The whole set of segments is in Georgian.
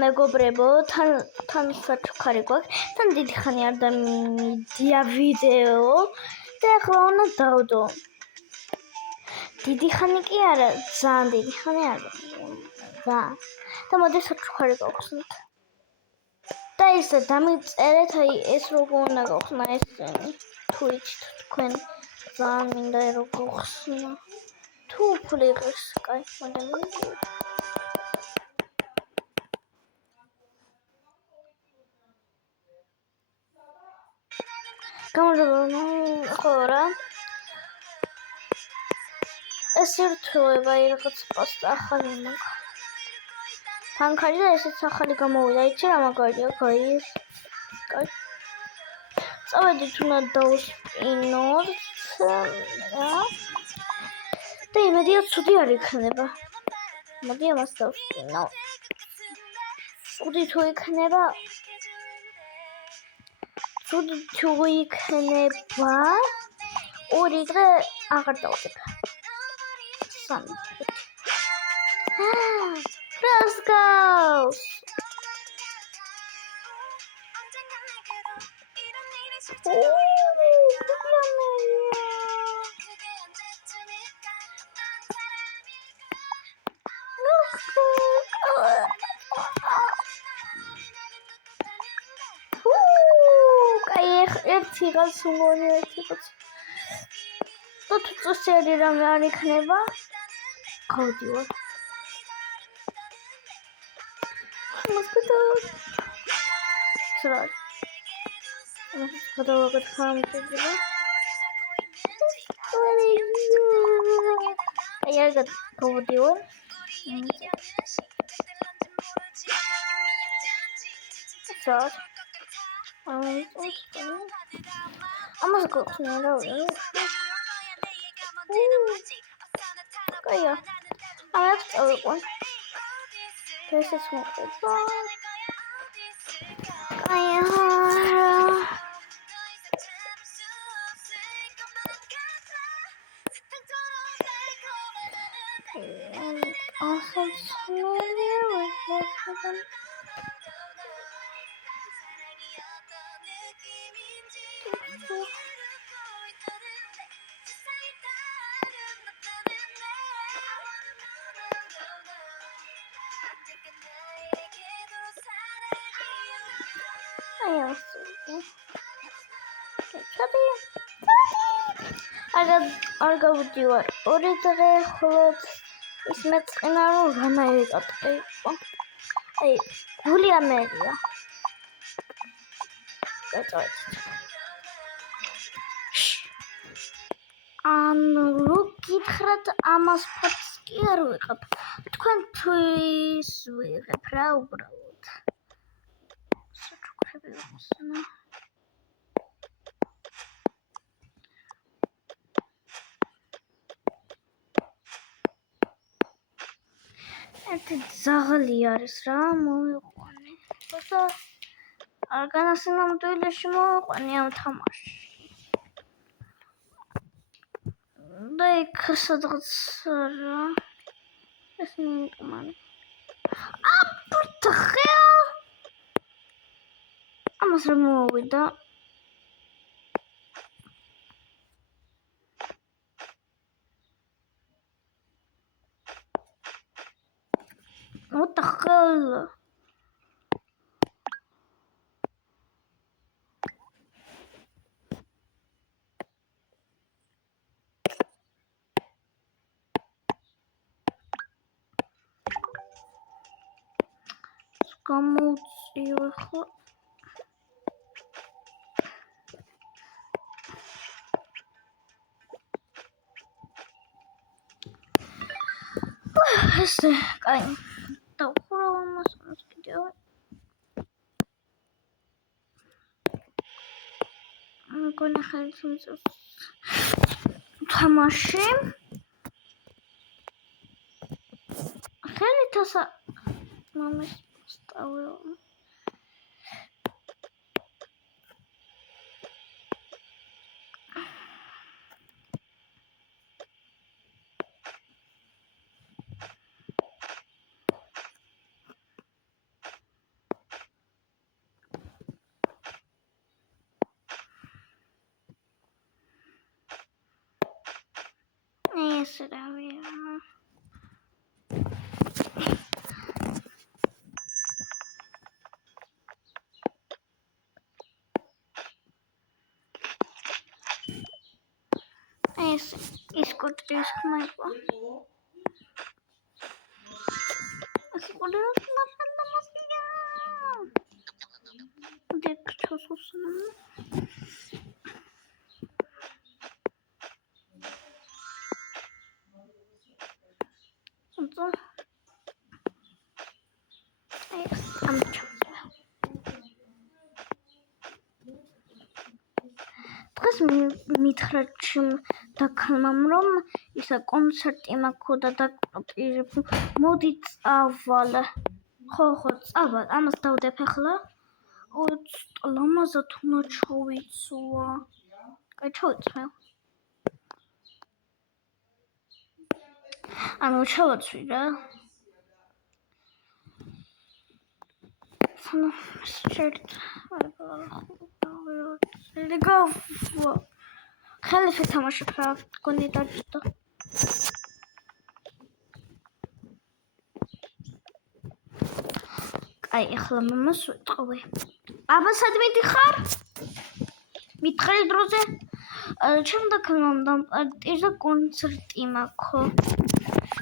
მეგობრებო, თან საჩუქარი გვაქვს, თან დიდი ხანი არ დამიდია ვიდეო და ახლა უნდა დავდო. დიდი ხანი კი არა, ძალიან დიდი ხანი არა. და მოდი საჩუქარი გავხსნათ. და ისე დამიწერეთ, აი ეს როგორ უნდა გავხსნა ესენი. თუ იცით თქვენ ძალიან მინდა როგორ გავხსნა. თუ ფლიღეს, კაი, მოდი. Χώρα ეს ერთვება რაღაც პასტა ახალი მაგა თანქარი და ესეც ახალი გამოვიდა იცი რა მაგარია გაის კაი წავედით უნდა დავსპინოთ და იმედია ცუდი არ იქნება მოდი ამას დავსპინო ცუდი თუ იქნება თუ იქნება ორი დღე აღარ დავდებ. სამი. Rascals. ერთი გას უმონი ერთი გას და თუ წესიერი რამე არ იქნება გავდივარ მას გადავაგეთ ხამჭირდება აი არ გავდივარ სად ამას გქნა რა კაია ამას წავიყვან ესეც მოხდება კაია არ გავდივარ ორი დღე ხოლოდ ის მეწყინა რომ რამაიკატყი იყო აი გული ამერია გაწევით ანუ რო გითხრათ ამას ფაქტს კი არ ვიღებ თქვენთვის ვიღებ რა უბრალოდ საჩუქრები ვხსნა ერთი ძაღლი არის რა მოვიყვანე და არ განასინამდვილეში მოვიყვანე ამ თამაშში და იქ სადღაც რა ეს მოვიყვანე აპრთხელ ამას რა მოვიდა What the hell? Გამოუწიო ხო? ესე, კაი. დავხურავ ამას კიდევ მგონი ხელს მიწევს თამაში ხელით ასა მამის სტავე კოტრის ხმა იყო. ეს კოტრის ხმა შემდგომია. დიახ, ჩოსოსნა. დღეს მითხრა დაქალმამ რომ ისა კონცერტი მაქვს და დაპირებ მოდი წავალ. ხო წავალ ამას დავდებ ახლა. ლამაზად უნდა ჩავიცვა. კაი ჩავიცვე. ანუ ჩავაცვი რა. ხელი შეთამაშებ რა გონი დაჭდა. აი ახლა მამას ვიტყვი. აბა სად მიდიხარ? მითხრე დროზე? ჩემ დაქალმამ დამპარტიზა კონცერტი მაქვს.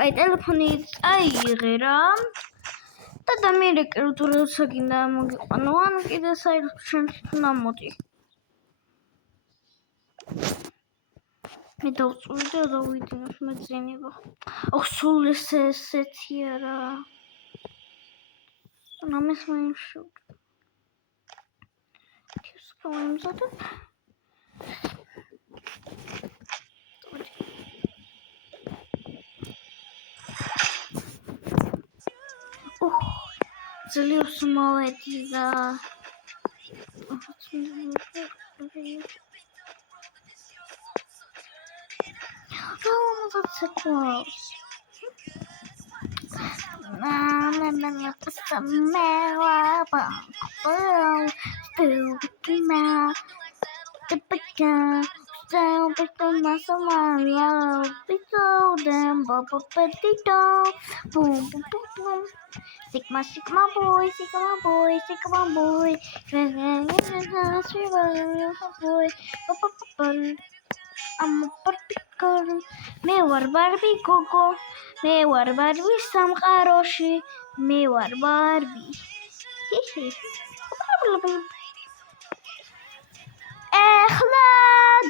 აი ტელეფონი წაიღე რა. და დამირეკე რომ როცა გინდა მოგიყვანო ან კიდე საერთოდ შენ ამოდი. მე დავწვი და დავიდინებ მეძინება. ოხ სულ ესეთია რა. ამას მაინშო. ის პრობლემზად. ძლივს მოვედი და Sigma boy, Sigma boy, Sigma boy. I'm a particle. Me war Barbie Coco. Me war Barbie Sam Karoshi. Me war Barbie. Ეხლა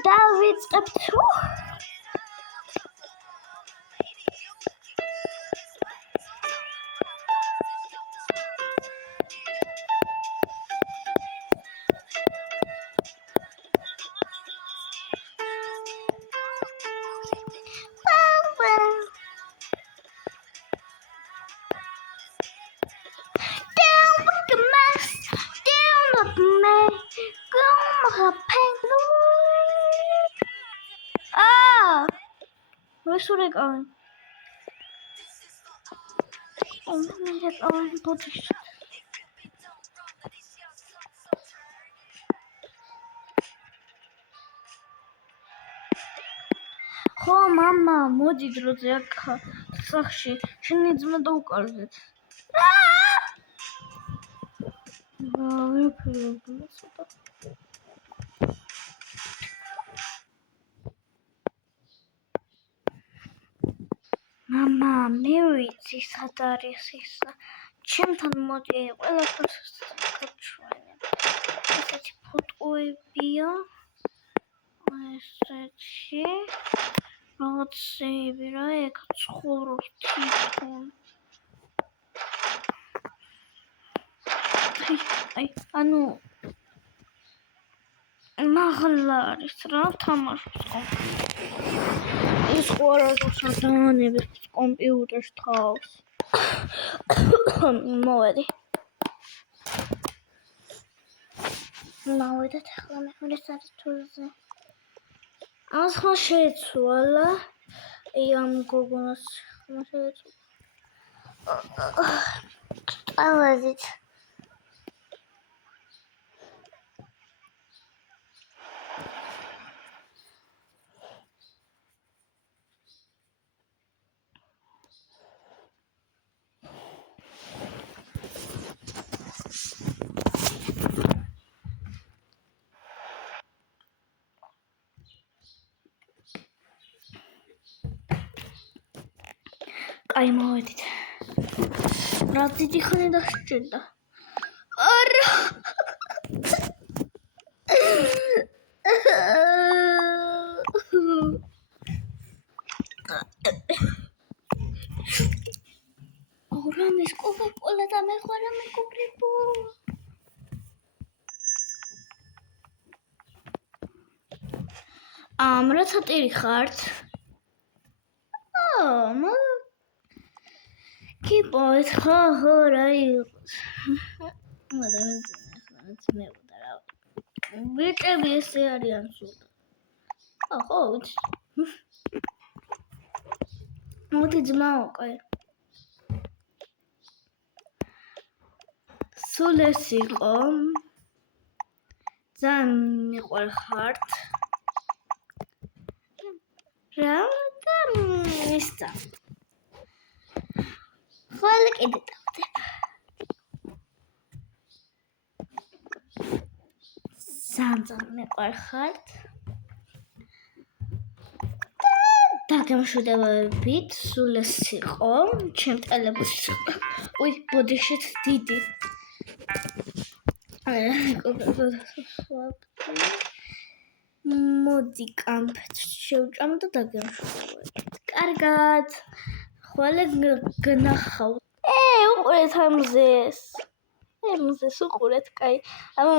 დავიწყებთ. What are going? Oh, oh, mama, მოდი დროზე აქ სახში შენი ძმა დაუკარგეთ. Mama, მე ვიცი სად არის ის. ჩემთან მოდი ყველაფერს გაჩვენებ. ესეთი ფოტოებია. ესეთი რაღაცები რა, ეგ ცხოვრობს თვითონ. აი, ანუ მაღლა არის რა, თამაშობს კომპიუტერში. ის ყურადღებას დაანებებს კომპიუტერს თავს. მოვედი. მოვედით ახლა მეორე სართულზე. ამას ხმა შეეცვალა. ამ გოგონას ხმა შეეცვალა. ავაზით. აი მოვედით. რა დიდი ხანი დასჭირდა. არა. Oramis Coca-Cola და მე ხარ მეკუბრებო. რაცა ტირი ხართ? კიპოეთ ხო რა იყოს. ადამიანს მე ვდა რა. ბიჭები ესე არიან სულ. ხო ვიცი. მოდი ძმაო კაი. სულ ეს იყო. ძალიან მიყვარხართ. რა და მისცა. ხოლე კიდე დავდებ. ძალიან მიყვარხართ. დაგემშვიდობებით, სულ ეს იყო ჩემ ტელეფონში. უი, ბოდიშიც დიდი. მოდი კამფეთს შევჭამ და დაგემშვიდობებით. კარგად. ხოლე გნახავთ. უყურეთ ამ მზეს. მზეს უყურეთ, კაი. აბა